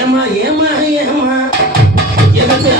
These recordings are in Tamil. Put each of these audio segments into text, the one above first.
ஏமா ஏமா ஏமா எனக்கு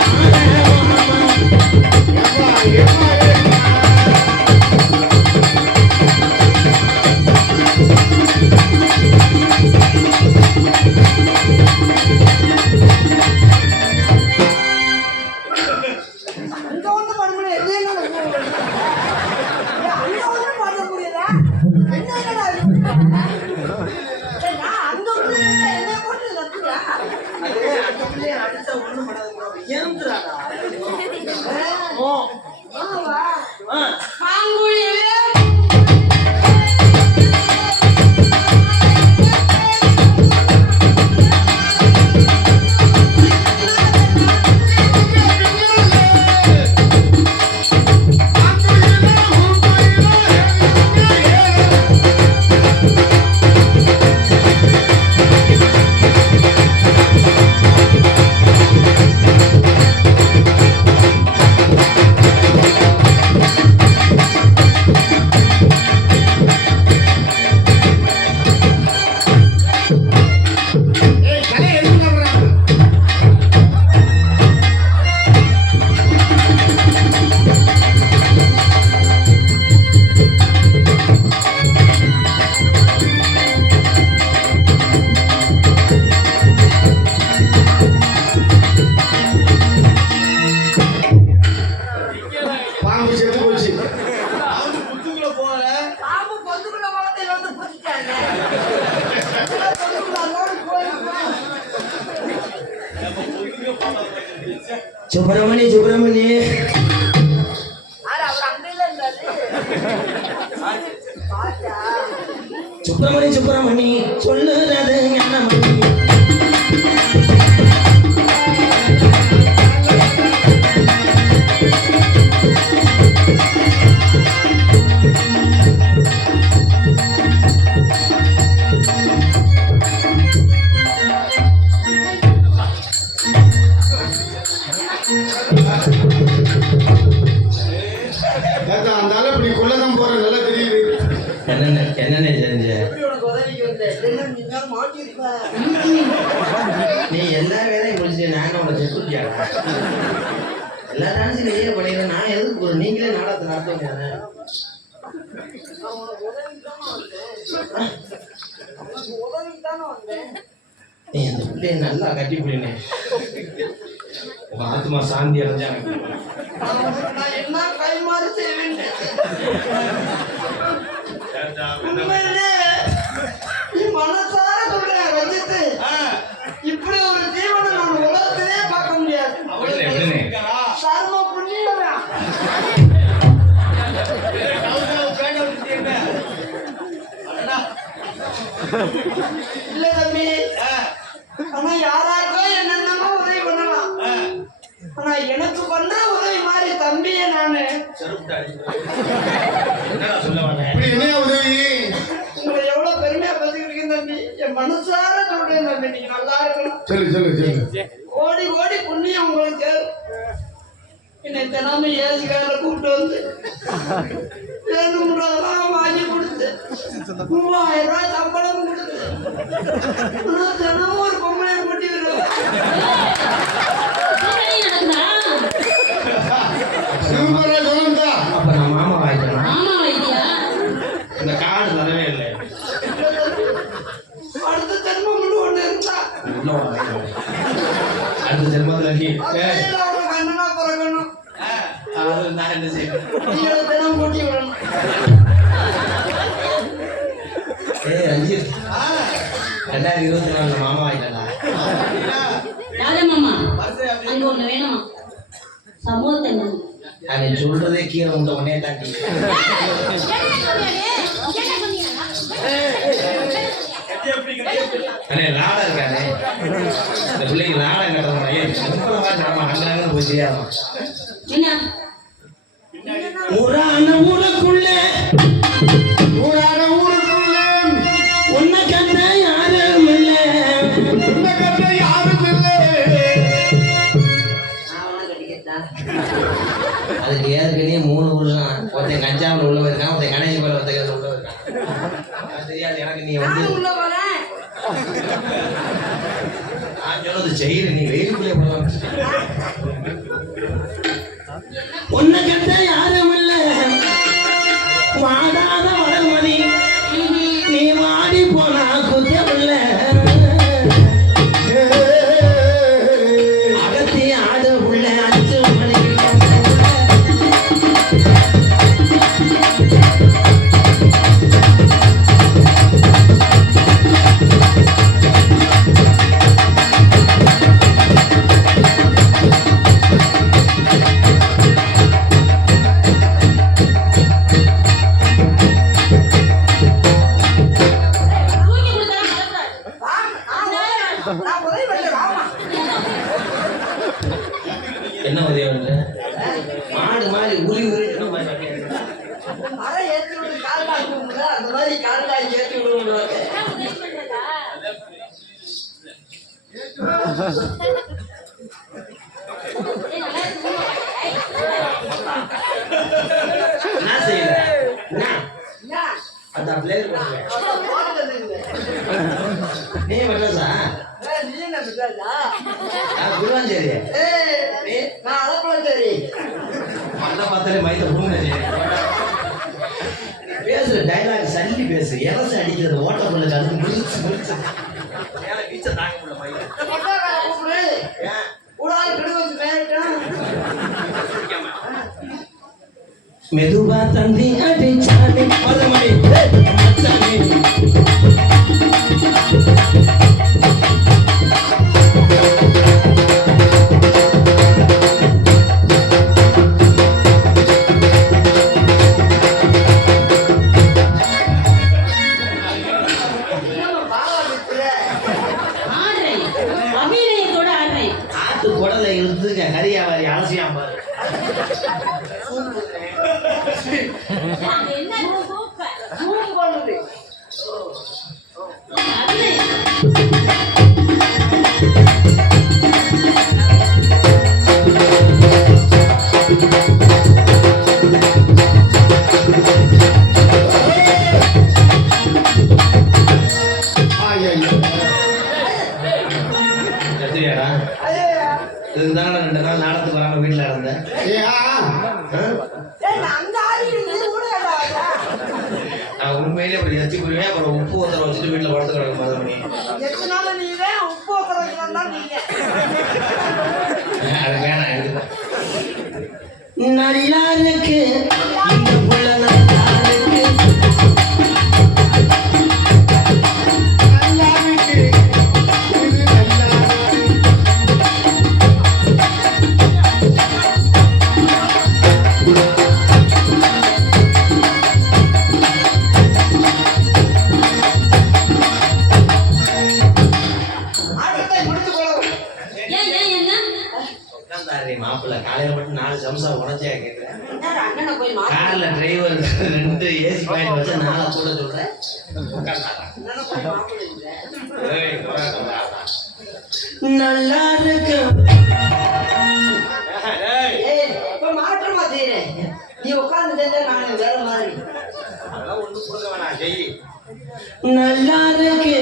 சுப்பிரமணி சுப்பிரமணி சுப்பிரமணி சுப்பிரமணி சொல்லுறது என்ன மணி என்னன்னு தெரிஞ்ச நீ எல்லா வேலையும் முடிச்சு நாங்க உன செட்டுட்டியாடா எல்லா டான்ஸும் நீயே பண்ணிடுறேன் நான் எதுக்கு ஒரு நீங்களே நாடகத்தை நடத்த முடியாது நீ அந்த பிள்ளைய நல்லா கட்டி பிடினே உங்க ஆத்மா சாந்தி அடைஞ்சா என்ன கை மாறி செய்வேன் மனசார சொல்றேன் ரஞ்சித்து இப்படி ஒரு ஜீவனை நான் உலகத்திலே பார்க்க முடியாது சர்ம புண்ணியம் இல்ல தம்பி ஆனா யாராருக்கோ என்னென்னமோ உதவி பண்ணலாம் ஆனா எனக்கு பண்ற உதவி மாதிரி தம்பியே நானு உதவி உங்களை எவ்வளவு பெருமையா பத்திக்கிட்டு தம்பி என் மனசார சொல்றேன் தம்பி நீங்க நல்லா இருக்கணும் ஓடி ஓடி புண்ணியம் உங்களுக்கு என்னை தினமும் ஏசிக்கார கூப்பிட்டு வந்து வேணும்ன்றதெல்லாம் வாங்கி கொடுத்து 3000 ரூபாய் சம்பளம் கொடுத்து தினமும் ஒரு பொம்பளை கூட்டி வருவேன் அப்ப நான் மாமா வாய்க்கலாம் இந்த கார்டு தரவே இல்லை அடுத்த ஜென்மம் ஒண்ணு இருந்தா அடுத்த ஜென்மத்துல கண்ணனா பிறக்கணும் நான் என்ன செய்யணும் தினம் கூட்டி விடணும் ரஞ்சித் 2024 மாமா வாய்க்கலாம் ராஜா மாமா அங்க ஒண்ணு வேணுமா சமூகத்தை நீ சொல்றதே கீரை உண்ட உடனே தாண்டி அண்ணே நாடா இருக்கானே இந்த பிள்ளைக்கு நாடகம் கட்டுறோம் நாம அண்ணன் போய் செய்யாமா ஊரான ஊருக்குள்ள உன்னை கண்ட யாரும் இல்லை அதுக்கு ஏற்கனவே 3 ஊர் தான் ஒருத்தன் கஞ்சாவில் உள்ள இருக்கான், ஒருத்தன் கணேஷ் மேல ஒருத்தன் உள்ள இருக்கான். தெரியாது எனக்கு. நீ வந்து உள்ள போறேன். நான் சொன்னது செய்யல, நீ வெயிலுக்குள்ளே போகலாம். உன்னை கட்ட யாரும் இல்ல, வாடாத வளர்மதி, நீ வாடி போனா குத்தமில்ல. அகத்தி ஆட உள்ள 5 மணிக்கு என்ன உதயம் இல்லை. மாடு மாதிரி உரி உரி மரம் ஏற்றி விட்டு கால் காய்க்கும்ல, அந்த மாதிரி கால் காய் ஏற்றி விடுவாங்க. என்ன செய்யல அந்த பிளேயர் நீ பட்டாசா நீ என்ன விட்டாச்சா? குருவாஞ்சேரி நான் அளப்பலாம் சரி. மண்ண பார்த்தாலே மைத பூங்க பேசுற டைலாக் சல்லி பேசு. எவசம் அடிக்கிறது ஓட்ட பொண்ணுக்கு அதுக்கு முடிச்சு முடிச்சு வீச்ச தாங்க முடியல மைத. கூப்பிடு கூட கிடு வச்சு பேரிட்டான். மெதுவா தந்தி அடிச்சாலே மறுமணி மச்சானே. ஆத்து குடலை இழுத்துங்க ஹரியாவாரி அலசியாம பாரு. இதுதான 2 நாள் நாடத்துக்கு வராம வீட்டுல இருந்தேன். நான் உண்மையிலே அப்படி எத்தி போயிருவேன். அப்புறம் உப்பு ஒருத்தர வச்சுட்டு வீட்டுல படுத்து கிடக்கும் 10 மணி. அது வேணாம் எடுத்துக்கோ. நல்லா இருக்கு இந்த புள்ள, நல்லா இருக்கு மாப்பிள்ள. காலையில மட்டும் 4 சம்சா உடச்சே கேட்கிறேன். கார்ல டிரைவர் 2 ஏசி பாயிண்ட் வச்சு 4 கூட சொல்றேன். நல்லா இருக்கு மாற்றமா செய்யறேன். நீ உட்கார்ந்து செஞ்சா நான் வேற மாதிரி. அதெல்லாம் ஒண்ணு கொடுக்க வேணாம் செய். நல்லா இருக்கு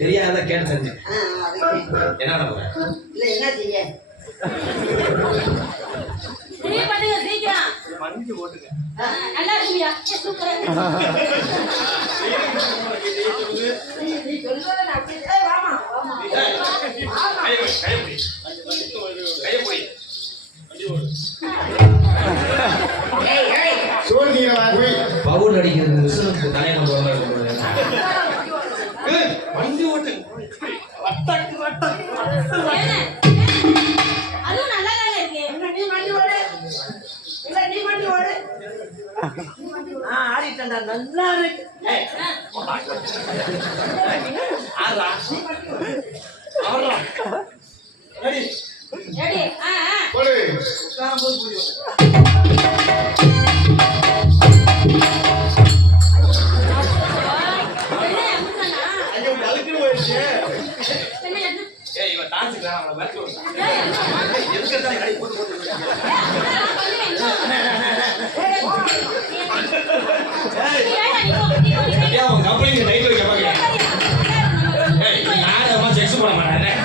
தெரியாத கேட்டு செஞ்சேன். என்ன பண்ண இல்ல என்ன செய்ய மஞ்சு போட்டுங்க. நல்லா இருக்குயா சூப்பரா நீ சொல்றத நான் அப்படியே ஏய் வாமா வாமா வாமா கைய போய் ஏய் ஏய் சோல்திர வா போய் பவுல் அடிக்கிறது மிஷனுக்கு தலைய கொண்டு வந்தாங்க. ஏய் மஞ்சு ஓட்டு வட்டக்கு வட்டக்கு அது நல்லா தான் இருக்கு. நீ மஞ்சு ஓடு இல்ல நீ மஞ்சு ஓடு ஆடிட்டடா நல்லா இருக்கு. ஏய் ஆறா ஆறா ரெடி ரெடி போடு உட்கார்ந்து போய் புடி என்ன அம்மா ஏய் இவன் டான்ஸ்க்கு அவளை வரட்டி விடுறான் எதுக்கு தான் கை போட்டு போட்டு ஏய் அவன் கம்பெனிக்கு டைட் வைக்க பாக்கறேன் ஏய் நான் அம்மா செக்ஸ் போட மாட்டேன்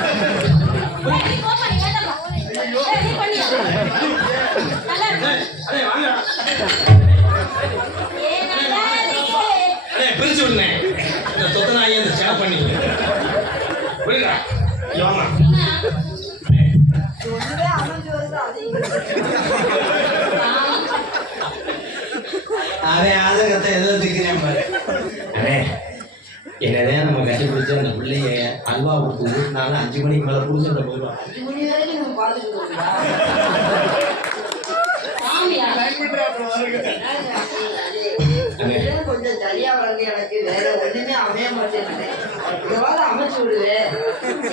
அடே வாங்க அடே பிரிச்சு விடுனே இந்த தொத்தனாயை இந்த சேட் பண்ணி விடுடா யோமா ஒண்ணுமே அமைஞ்சு வருது அவன் ஆதகத்தை எதோ திக்கிறேன் பாரு அண்ணே என்னதான் நம்ம கட்டி பிடிச்ச அந்த பிள்ளைய அல்வா கொடுத்து ஊட்டினாலும் 5 மணிக்கு மேல புரிஞ்சுட்டு போயிடுவான் 5 மணி வரைக்கும் நம்ம பார்த்துட்டு கொஞ்சம் சரியா வரல எனக்கு வேற ஒண்ணுமே அமைய மாட்டேன் அமைச்சு விடுவேன்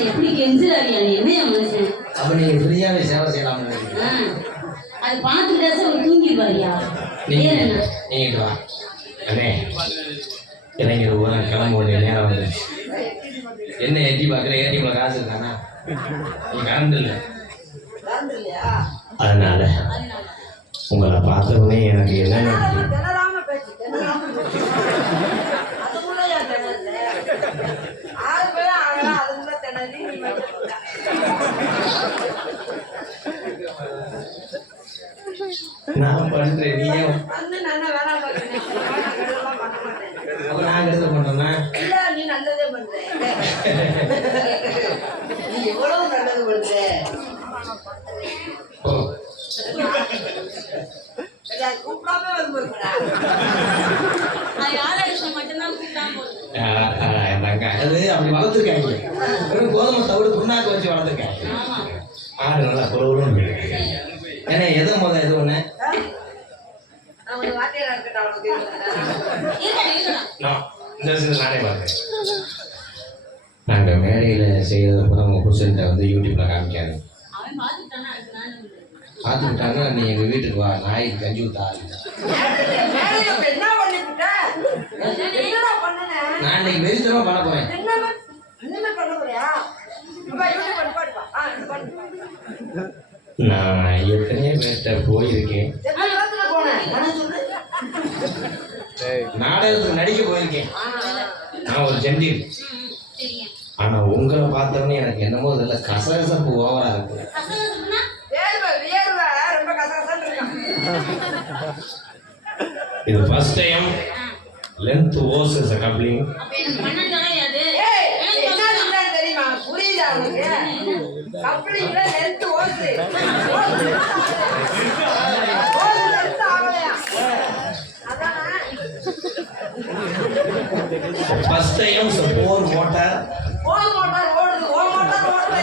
எப்படி கெஞ்சுறாரியா நீ என்ன மனுஷன் அப்ப நீங்க ஃப்ரீயாவே சேவை செய்யலாம் அது பார்த்துக்கிட்டாச்சும் அவர் தூங்கிடுவாரியா நீங்க வா அண்ணே இளைஞர் ஊரம் கிளம்ப வேண்டிய நேரம் வந்துருச்சு என்ன எட்டி பார்க்குற ஏடிஎம்ல காசு இருக்கானா நீ கரண்ட் இல்லை அதனால உங்களை பார்த்தவொடனே எனக்கு என்ன நான் பண்றேன் நீ நான் எடுத்து பண்றேன்னா நீ நல்லதே பண்ற நீ எவ்வளவு நல்லது பண்ற கூப்பிடாம வரும்போது அது அப்படி வளர்த்துருக்காங்க கோதுமை தவிடு புண்ணாக்கு வச்சு வளர்த்துருக்காங்க ஆடு நல்லா குறவுன்னு ஏன்னா எதை முதல் எது ஒண்ணு இந்த விஷயத்தில் நானே பார்க்குறேன் நாங்கள் மேடையில் செய்கிறத கூட உங்கள் புருஷன்கிட்ட வந்து யூடியூப்ல காமிக்காது பார்த்துக்கிட்டாங்கன்னா நீ எங்கள் வீட்டுக்கு வா நாய்க்கு கஞ்சி ஊற்ற நான் இன்னைக்கு வெறித்தனமா பண்ண போறேன் நான் எத்தனையோ பேர்கிட்ட போயிருக்கேன் நாடகத்துக்கு நடிக்க போயிருக்கேன் நான் ஒரு செந்தில் ஆனா உங்களை பார்த்தவொடனே எனக்கு என்னமோ இதுல கசகசப்பு ஓவரா இருக்கு இது first time length hose is a coupling தெரியுமா புரியுதா உங்களுக்கு கப்ளிங்ல லென்த் ஓஸ் லென்த் ஆகலையா ஃபர்ஸ்ட் டைம் போர் மோட்டார் ஓடுது ஓ மோட்டார் ஓடுது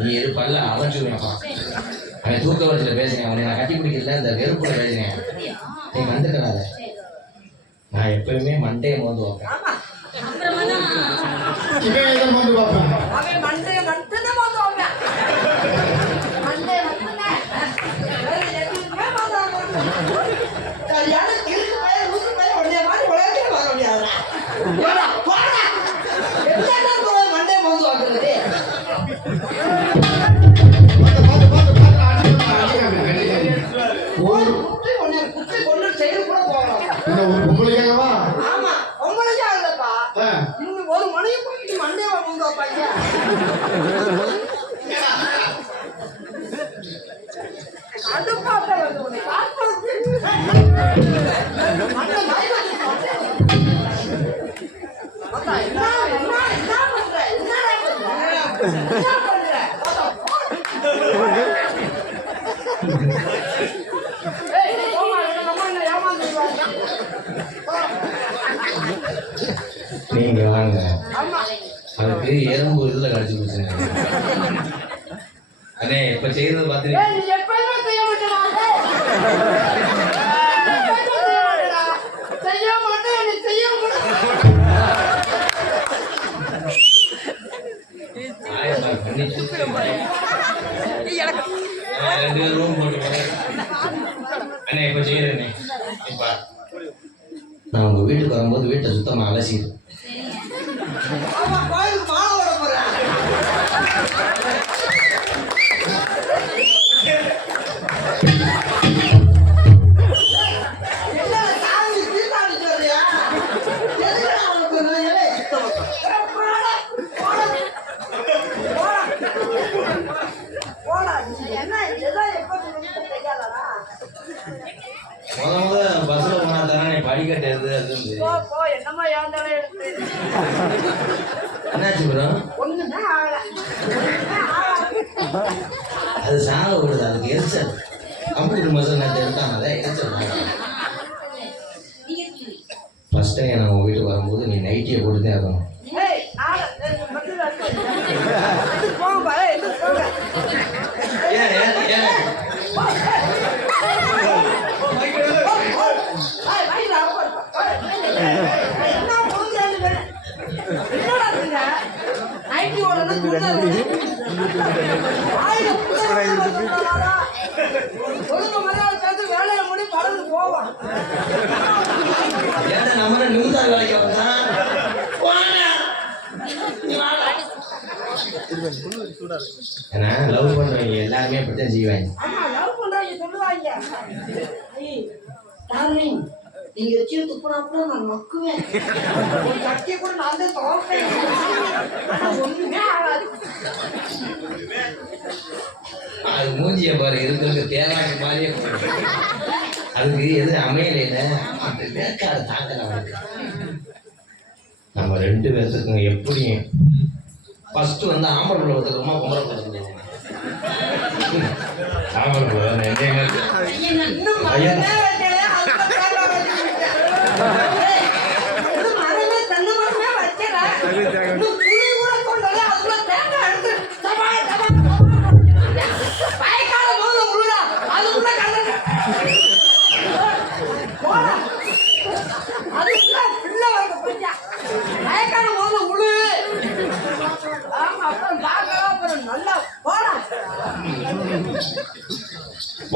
நீ எது பல்ல அவச்சுவேப்பா அவன் தூக்க வச்சுல பேசுறேன் அவனை நான் கட்டி பிடிக்கல இந்த வெறுப்புல பேசுறேன் நீ வந்துக்கிறாத நான் எப்பயுமே மண்டையை மோந்து வைப்பேன் ஒரு மணியை போய் மண்டே வந்து வைப்பாங்க நீங்க வாங்க அதுக்கு எறும்பு இதுல கடிச்சு போச்சுங்க அண்ணே இப்ப செய்யறது பாத்தீங்கன்னா 2 ரூம் போட்டு அண்ணே இப்போ செய்யறேண்ணே. இப்ப நான் உங்க வீட்டுக்கு வரும்போது வீட்டை சுத்தமா அலசிடு. கோயிலுக்கு மாலை வர போறேன். பஸ்ல போனா தானே படிக்கட்டு எது அது என்னாச்சு ப்ரோ? அது சாக விடுது, அதுக்கு எரிச்சல். கம்ப்யூட்டர் மசல் நேற்று எடுத்தாங்க எரிச்சல். ஃபர்ஸ்ட் டைம் நான் உங்க வீட்டுக்கு வரும்போது நீ நைட்டியை போட்டுதான் இருக்கணும். நம்ம நிமிஷா வேலைக்கு வந்தா ஏன்னா லவ் பண்றவங்க எல்லாருமே அப்படித்தான் செய்வாங்க. நீங்க வச்சு துப்புறாப்புல நான் நக்குவேன். ஒரு கட்டிய கூட நான் தான் தோப்பேன். ஒண்ணுமே ஆகாது. அது மூஞ்சிய பாரு, இருக்கிறது தேவாங்க மாதிரியே அதுக்கு எது அமையல. அந்த வேக்காடு தாக்கல அவனுக்கு. நம்ம 2 பேர்த்துக்கும் எப்படியும் ஃபர்ஸ்ட் வந்து ஆம்பளை பிள்ளை ஒத்துக்கமா குமர போறது. ஆம்பளை பிள்ளை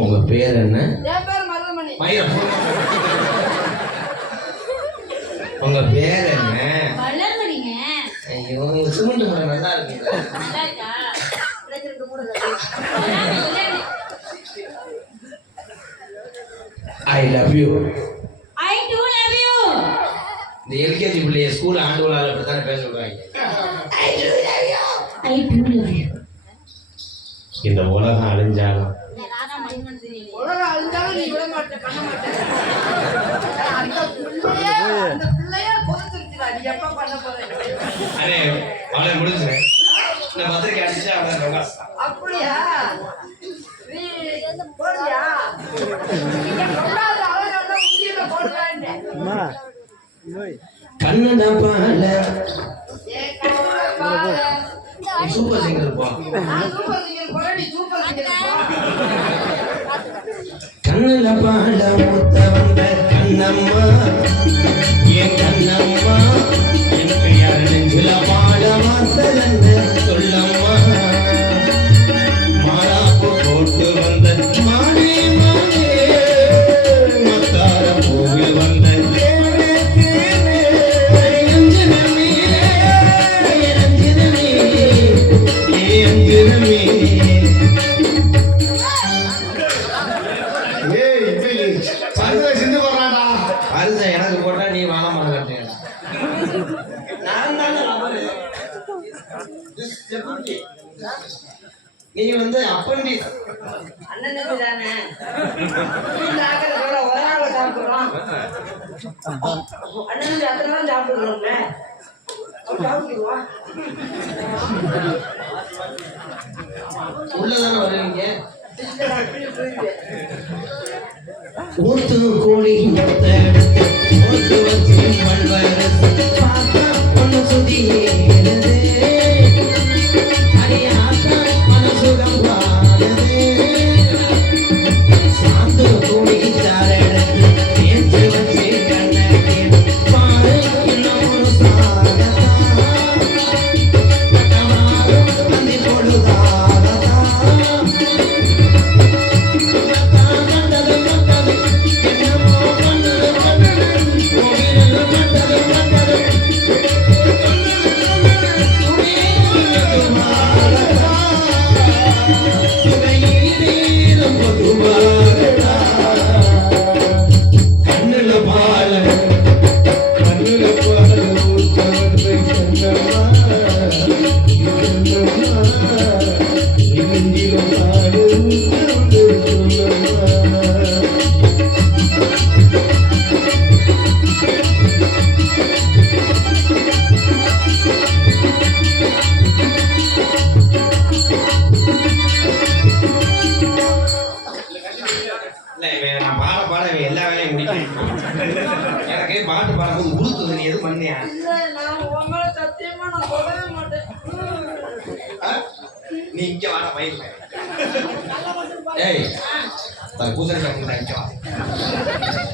உங்க பேர் என்ன? என் பேர் மருதமணி. உங்க பேர் என்ன? வளர்மணிங்க. ஐயோ சிமெண்ட் முறை நல்லா இருக்குங்க. நல்லா இருக்கா? I love you. I do love you. இந்த எல்கேஜி பிள்ளைய ஸ்கூல் ஆண்டு விழாவில் அப்படித்தானே பேச சொல்றாங்க. I do love you. இந்த உலகம் அழிஞ்சாலும் உலகம் அழிஞ்சாலும் நீ விட மாட்டேன், பண்ண மாட்டேன். அந்த பிள்ளைய கொடுத்துருச்சுடா, நீ எப்ப பண்ண போறேன்? அடே அவளை முடிஞ்சு இந்த பத்திரிக்கை அடிச்சா அவளை அப்படியா? நீ போடுறியா? நீங்க சொல்லாத அழகான உண்டியில போடுறாங்க. கண்ணடா பால ஏ கண்ணடா பால சூப்பர் சிங்கர் போ. நான் சூப்பர் சிங்கர் போறேன், நீ சூப்பர் சிங்கர் போ. கண்ணல பால முத்த வந்த கண்ணம்மா என் கண்ணம்மா என் பெயர் நெஞ்சில பாட வாசலன்னு சொல்லம்மா. மாறாப்பு போட்டு வந்த மானே மானே மத்தார பூவில் வந்த எனக்கு போட்டா நீ வாழ மாட்டேன். நீ வந்து அப்பண்டி அண்ணன் தானே ஒரு ஆளை சாப்பிடுறோம். அண்ணன் அத்தனை சாப்பிடுறோம்ல சாப்பிடுவோம். உள்ளதானே வருவீங்க. ஊத்து கோழி ஊத்து வச்சு மண்வர பார்த்தா ஒன்று சுதியேறது அடியாத்தா மனசுகம் பாடுது சாந்து கோழி சாரடு தேய்ச்சி வச்சு கண்ணே பாரு இன்னொரு சாரதா அந்த போடு நான் பாட பாட எல்லா வேலையும் முடிக்கிறேன். எனக்கு பாட்டு பாடும்போது உடுத்துது. நீ எது பண்ணியா? நீ இங்க வாட பயில. ஏய், பூசணி சாப்பிட்டு இங்க வா.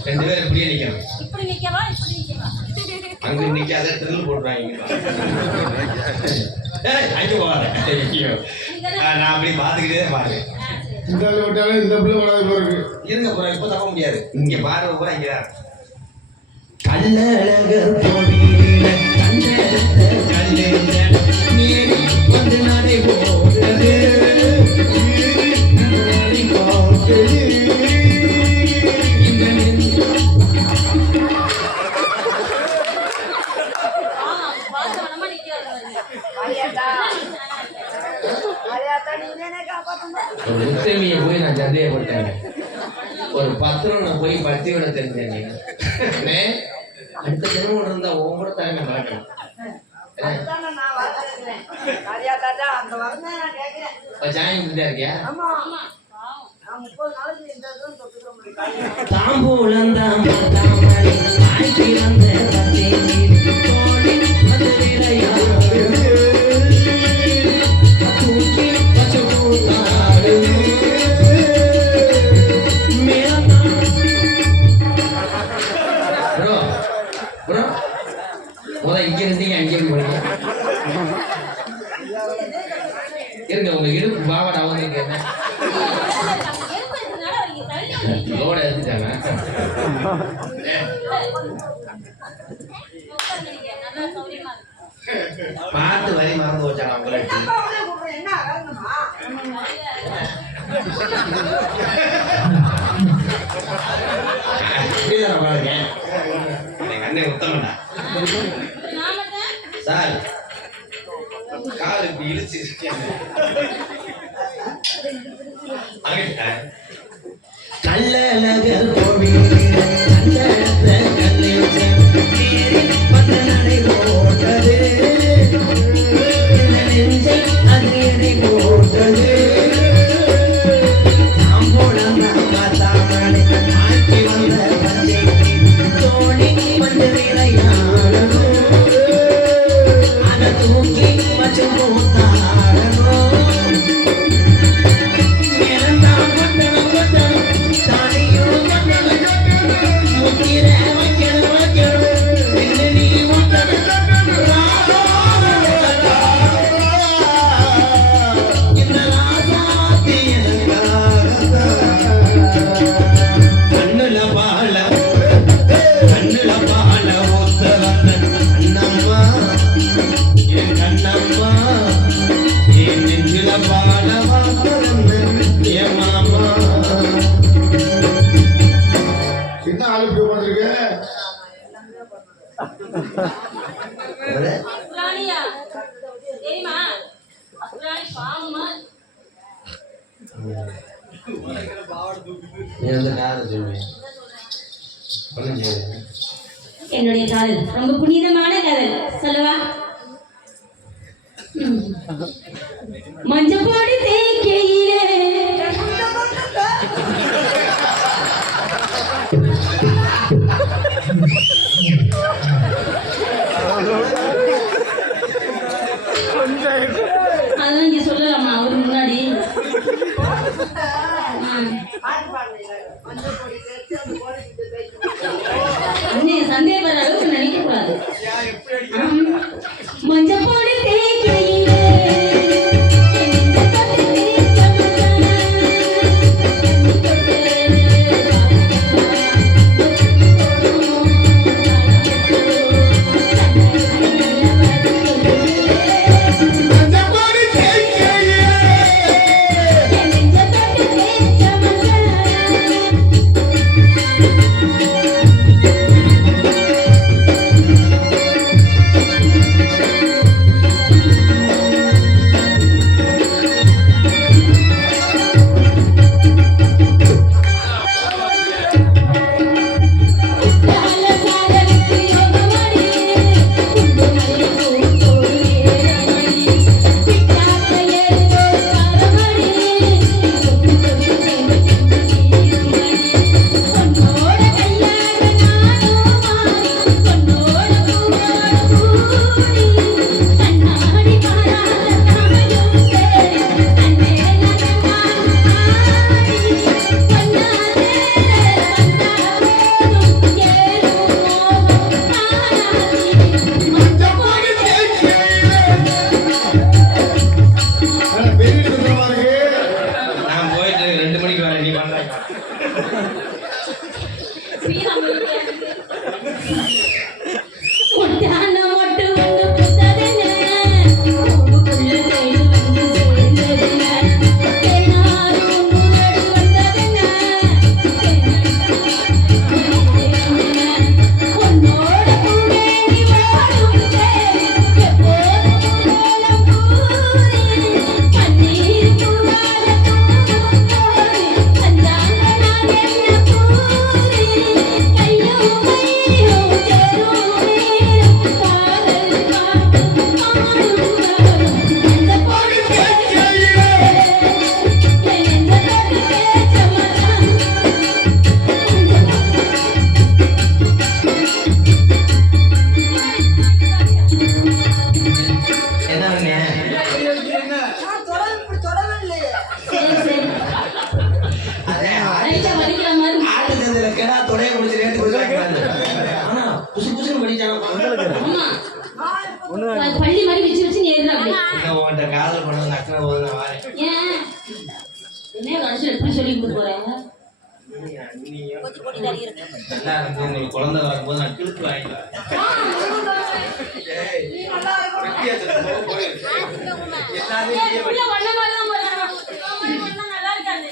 2 பேரும் இப்படியே நிக்கணும். இப்படி நிக்கவா இப்படி நிக்கவா? அங்க நிக்காத ட்ரில் போடுறாங்க. ஏய், அங்க போவாத. ஐயோ. நான் அப்படி பாத்துக்கிட்டே பாருங்க. இந்த விட்டாலும் இந்த பிள்ளை வராது போறது. இருங்க போற இப்ப தப்ப முடியாது. இங்க பாடுற போற இங்கதான். கல்லழகர் கோவிலில கண்டெடுத்த கல்லுங்க நீரி வந்து நடை போட்டது. நடை போட்டது. இந்த பாசமனமா நிக்கிறாங்க. ஒரு முத்தமியை போய் நான் சந்தேகப்பட்டேன். ஒரு பத்திரம் நான் போய் பத்தி விட தெரிஞ்சேன். அடுத்த தினமும் இருந்தா ஒவ்வொரு தலைமை நடக்கணும். சாயம் இருக்கியா? தாம்பூலம் இங்க இருந்தீங்க அங்கே போறீங்க. இருங்க உங்க இடுப்பு பாவாடை அவங்க லோட எடுத்துட்டாங்க. பார்த்து வரி மறந்து வச்சாங்க அவங்கள. பாருங்க அண்ணே உத்தமண்ணா சார் கால் இப்படி இழுச்சு கல்லழகர் கோவில் நடை போட்டது. அது போட்டது. என்னுடைய காதல் ரொம்ப புனிதமான காதல் சொல்லவா? மஞ்சப்பாடி தேக்கையிலே அதெல்லாம் இங்க சொல்லலாமா அவரு முன்னாடி? சந்தேகப்படுற அளவுக்கு நினைக்க கூடாது. மஞ்சப்பாடி தேக்கையிலே கடைசியில் எப்படி சொல்லி கொடுத்து போறேன்? நல்லா இருந்து உங்களுக்கு குழந்தை வரும்போது நான் கிழித்து வாங்கிடுவேன். நீ நல்லா இருக்கணும். உள்ள பண்ண மாதிரி தான் போறேன். நல்லா இருக்காது.